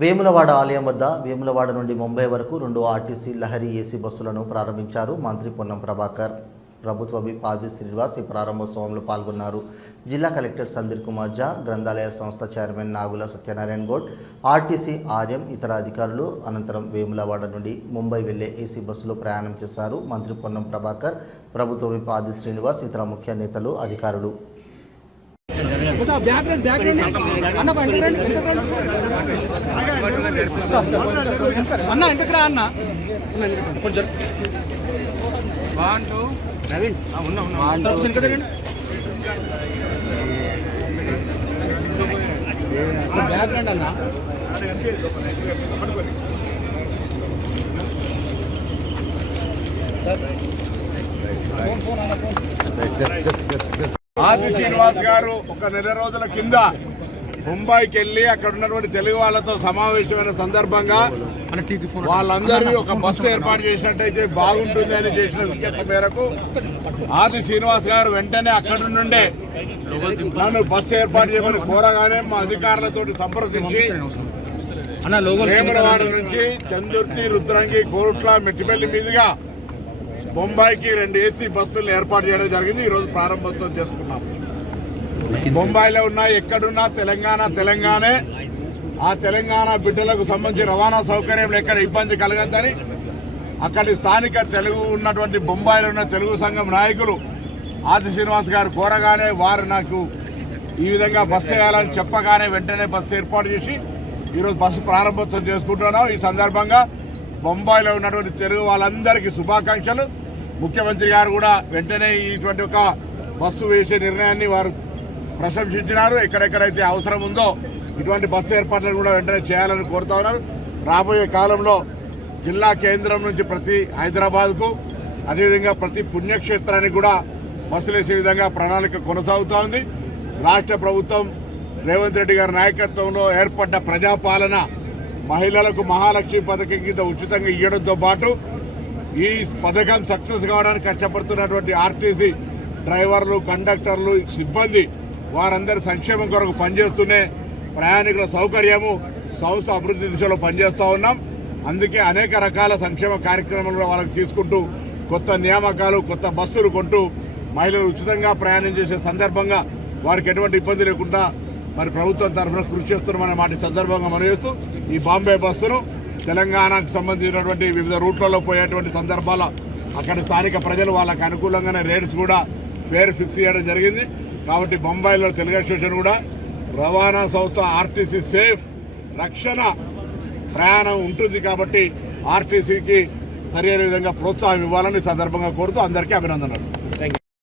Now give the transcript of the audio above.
వేములవాడ ఆలయం వద్ద వేములవాడ నుండి ముంబై వరకు 2 ఆర్టీసీ లహరి ఏసీ బస్సులను ప్రారంభించారు మంత్రి పొన్నం ప్రభాకర్. ప్రభుత్వ విప్ ఆది శ్రీనివాస్ ఈ ప్రారంభోత్సవంలో పాల్గొన్నారు. జిల్లా కలెక్టర్ సందీప్ కుమార్ ఝా, గ్రంథాలయ సంస్థ చైర్మన్ నాగుల సత్యనారాయణ గౌడ్, ఆర్టీసీ ఆర్ఎం, ఇతర అధికారులు అనంతరం వేములవాడ నుండి ముంబై వెళ్లే ఏసీ బస్సులో ప్రయాణం చేశారు. మంత్రి పొన్నం ప్రభాకర్, ప్రభుత్వ విప్ ఆది శ్రీనివాస్, ఇతర ముఖ్య నేతలు, అధికారులు. ఆది శ్రీనివాస్ గారు ఒక నెల రోజుల కింద ముంబైకి వెళ్లి అక్కడ ఉన్నటువంటి తెలుగు వాళ్ళతో సమావేశమైన సందర్భంగా వాళ్ళందరూ ఒక బస్సు ఏర్పాటు చేసినట్టయితే బాగుంటుంది అని చేసిన విజ్ఞప్తి మేరకు ఆది శ్రీనివాస్ గారు వెంటనే అక్కడి నుండే నన్ను బస్సు ఏర్పాటు చేయమని కోరగానే మా అధికారులతో సంప్రదించి వేములవాడ నుంచి చందుర్తి, రుద్రంగి, కోరుట్ల, మెట్టిపల్లి మీదుగా బొంబాయికి 2 ఏసీ బస్సులు ఏర్పాటు చేయడం జరిగింది. ఈరోజు ప్రారంభోత్సవం చేసుకున్నాం. బొంబాయిలో ఉన్నా ఎక్కడున్నా తెలంగాణే. ఆ తెలంగాణ బిడ్డలకు సంబంధించి రవాణా సౌకర్యంలో ఎక్కడ ఇబ్బంది కలగద్దని అక్కడి స్థానిక తెలుగు ఉన్నటువంటి బొంబాయిలో ఉన్న తెలుగు సంఘం నాయకులు ఆది శ్రీనివాస్ గారు కోరగానే వారు నాకు ఈ విధంగా బస్సు వేయాలని చెప్పగానే వెంటనే బస్సు ఏర్పాటు చేసి ఈరోజు బస్సు ప్రారంభోత్సవం చేసుకుంటున్నాం. ఈ సందర్భంగా బొంబాయిలో ఉన్నటువంటి తెలుగు వాళ్ళందరికీ శుభాకాంక్షలు. ముఖ్యమంత్రి గారు కూడా వెంటనే ఇటువంటి ఒక బస్సు వేసే నిర్ణయాన్ని వారు ప్రశంసించినారు. ఎక్కడెక్కడైతే అవసరం ఉందో ఇటువంటి బస్సు ఏర్పాట్లను కూడా వెంటనే చేయాలని కోరుతా ఉన్నారు. రాబోయే కాలంలో జిల్లా కేంద్రం నుంచి ప్రతి హైదరాబాద్కు, అదేవిధంగా ప్రతి పుణ్యక్షేత్రానికి కూడా బస్సులు వేసే విధంగా ప్రణాళిక కొనసాగుతూ ఉంది. రాష్ట్ర ప్రభుత్వం రేవంత్ రెడ్డి గారి నాయకత్వంలో ఏర్పడ్డ ప్రజాపాలన మహిళలకు మహాలక్ష్మి పథకం కింద ఉచితంగా ఇవ్వడంతో పాటు ఈ పథకం సక్సెస్ కావడానికి కష్టపడుతున్నటువంటి ఆర్టీసీ డ్రైవర్లు, కండక్టర్లు, సిబ్బంది వారందరి సంక్షేమం కొరకు పనిచేస్తూనే ప్రయాణికుల సౌకర్యము, సంస్థ అభివృద్ధి దిశలో పనిచేస్తూ ఉన్నాం. అందుకే అనేక రకాల సంక్షేమ కార్యక్రమాలు వాళ్ళకి తీసుకుంటూ కొత్త నియామకాలు, కొత్త బస్సులు కొంటూ మహిళలు ఉచితంగా ప్రయాణం చేసే సందర్భంగా వారికి ఎటువంటి ఇబ్బంది లేకుండా మరి ప్రభుత్వం తరఫున కృషి చేస్తున్నామనే మాట సందర్భంగా మనం చేస్తూ ఈ బాంబే బస్సును తెలంగాణకు సంబంధించినటువంటి వివిధ రూట్లలో పోయేటువంటి సందర్భాల అక్కడ స్థానిక ప్రజలు వాళ్ళకు అనుకూలంగానే రేట్స్ కూడా ఫేర్ ఫిక్స్ చేయడం జరిగింది. కాబట్టి బొంబాయిలో తెలుగు అసోసియేషన్ కూడా రవాణా సంస్థ ఆర్టీసీ సేఫ్ రక్షణ ప్రయాణం ఉంటుంది కాబట్టి ఆర్టీసీకి సరైన విధంగా ప్రోత్సాహం ఇవ్వాలని సందర్భంగా కోరుతూ అందరికీ అభినందనలు.